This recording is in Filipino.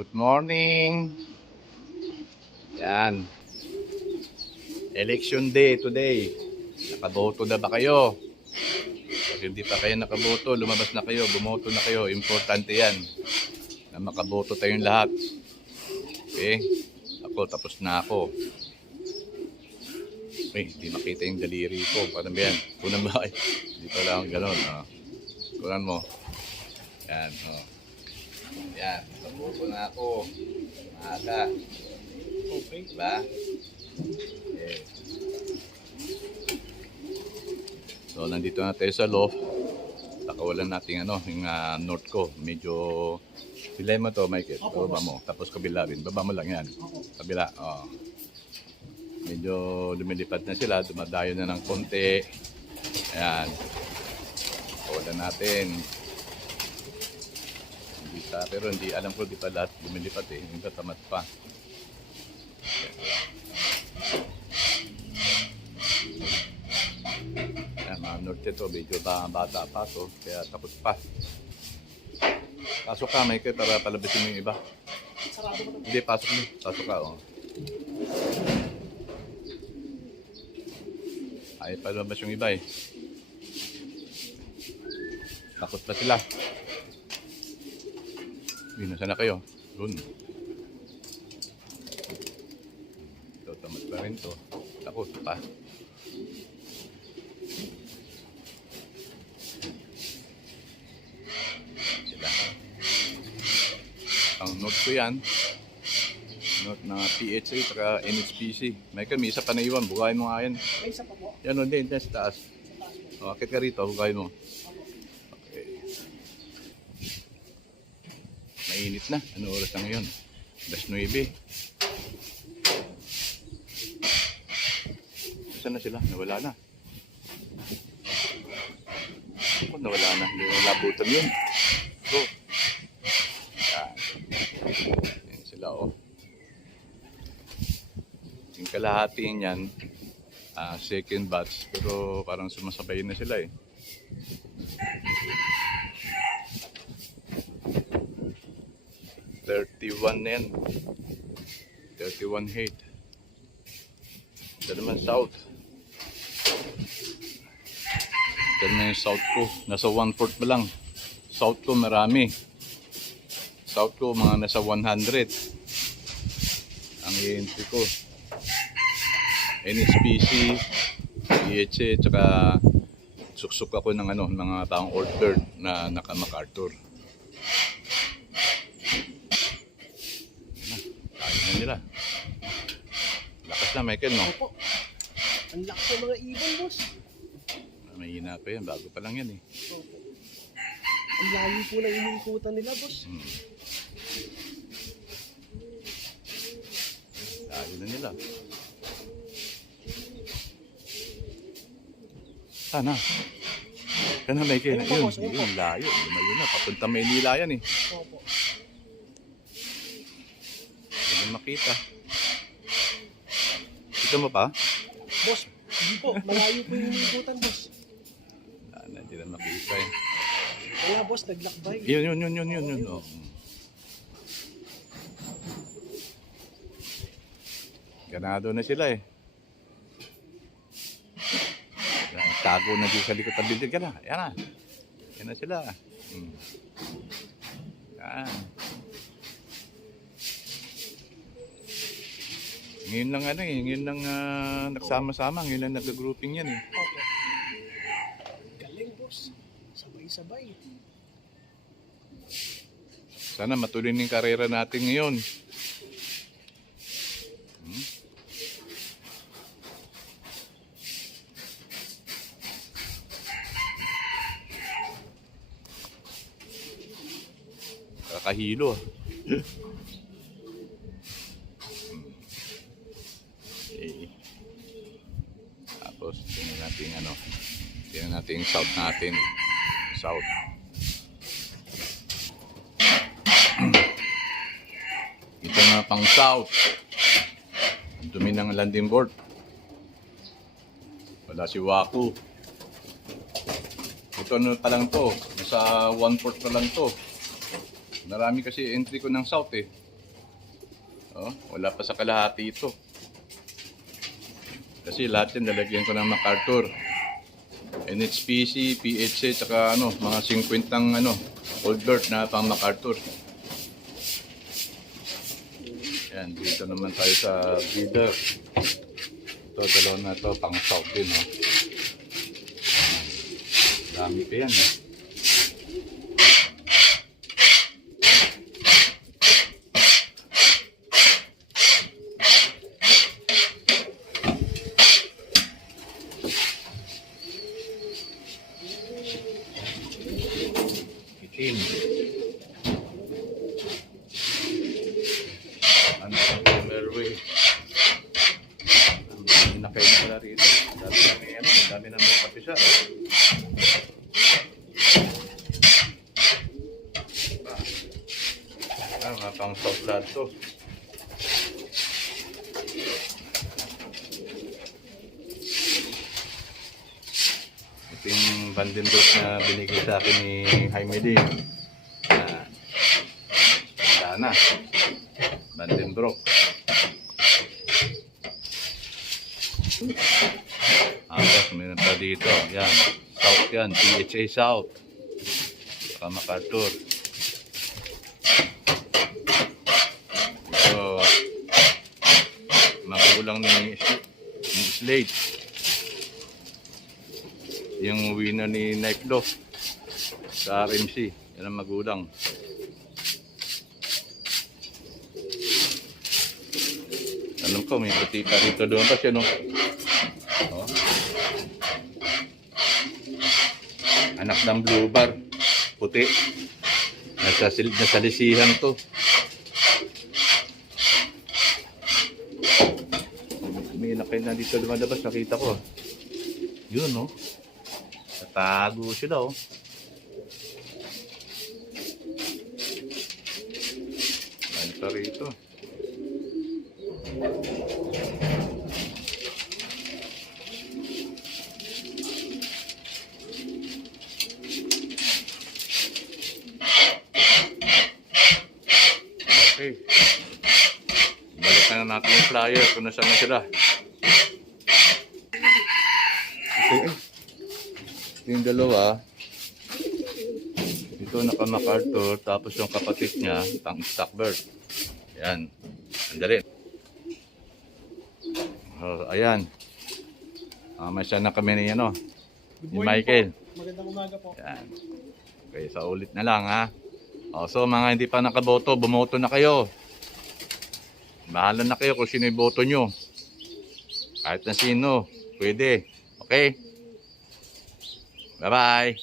Good morning. Yan. Election day today. Nakaboto na ba kayo? Kung hindi pa kayo nakaboto, lumabas na kayo, bumoto na kayo. Importante yan. Na makaboto tayong lahat. Okay? Ako, tapos na ako. Hindi makita yung daliri ko. Paano ba yan? Kunan ba? Dito lang, gano'n. Kunan mo. Yan. Yan. Nakaboto na ako. Maaga. Okay. Diba? Okay. So, nandito na tayo sa loft. Nakawalan natin yung north ko. Medyo, pilay mo to, Michael. Baba mo. Tapos kabila rin. Baba mo lang yan. Kabila. Oh. Medyo lumilipad na sila. Dumadayo na ng konti. Ayan. Nakawalan natin. Pero hindi alam ko di pa lahat lumilipad eh. Hindi pa tamat pa. Ayan, mga norte to, medyo bata pa to, kaya takot pa. Pasok ka, Michael, para palabasin mo yung iba. Hindi, pasok mo. Pasok ka, oh. Ay, palabas yung iba eh. Takot pa sila. Nasaan na kayo? Doon. Ito, tamat pa rin to. Takot pa. Sila. Ang note ko yan. Note na PHA saka NHPC. Michael, may isa pa na iwan. Bukayin mo nga yan. May isa pa po. Yan o, din. Sa taas. Akit ka rito. Bukayin mo. Mainit na. Ano oras na ngayon? 9:09. Saan na sila? Nawala na. Nawala na. Labutan yun. So, yan. Yan sila oh. Yung kalahati niyan, second batch. Pero parang sumasabay na sila eh. $31 na yan. 31 hate. Ito naman south. Ito naman yung south ko. Nasa 1/4 pa lang. South ko marami. South ko mga nasa 100. Ang entry ko. NSPC, PHA, tsaka suksok ako ng mga taong order na naka-MacArthur. Nila. Lakas na, Michael, no? Opo. Ang lakas ng mga ibon, boss. Mahina pa yan. Bago pa lang yan, eh. Opo. Ang layo po na iningkutan nila, boss. Layo na nila. Sana. Kana, Michael. Yun, layo. Lumayo na. Papunta Maynila yan, eh. Opo. Makita. Kita mo pa? Boss, hindi po. Malayo po yung iningkutan, boss. Hindi na makita eh. Kaya, boss, naglakbay. Yun. Oh. Ganado na sila eh. Tago na dito sa likod ng building. Yan na. Yan na sila. Yan. Ngayon lang ngayon lang nagsama-sama, ngayon lang nag-grouping yan eh. Opo. Galing, boss. Sabay-sabay. Sana matuloy yung karera natin ngayon. Kakahilo. Tapos tingnan natin yung south natin. South. Ito na pang south. Ang dumi ng landing board. Wala si Waku. Ito pa lang to. Nasa 1/4 pa lang to. Marami kasi entry ko ng south eh. Oh, wala pa sa kalahati ito. Kasi lahat yan lalagyan ko ng MacArthur. NHPC, PHC, tsaka ano, mga 50 old dirt na pang MacArthur. Yan, dito naman tayo sa feeder. Ito, dalawa na ito, pang south din, oh. Dami pa yan, eh. Itim. Ano ang Merway? Ang dami na kayo na rito. Dami na may kapisa. Mga pang soft lahat to. Ito yung Vandenbroek na binigay sa akin ni Jaime Lee. Tanda na. Vandenbroek. Tapos meron pa dito. Yan. South yan. PHA South. Saka MacArthur. Ito. Magulang ni Slate. Yung winner ni Knife Loft sa RMC. Yan ang magulang. Alam ko, may puti pa rito doon pa siya, no? Oh. Anak ng blue bar. Puti. Nasalisihan to. May nakay na dito lumalabas. Nakita ko. Yun, no? Natago sila, oh. Ano pa rito? Okay. Balikan na natin yung flyer kung nasaan na sila. Okay. Yung dalawa, ito naka MacArthur, tapos yung kapatid niya, pang Stockbird. Ayan, andalin. Ayan. May siya na kami ni, ni Michael. Magandang umaga po. Ayan. Okay, sa ulit na lang, ha. So mga hindi pa nakaboto, bumoto na kayo. Bahala na kayo kung sino yung boto nyo. Kahit na sino, pwede. Okay? Bye-bye.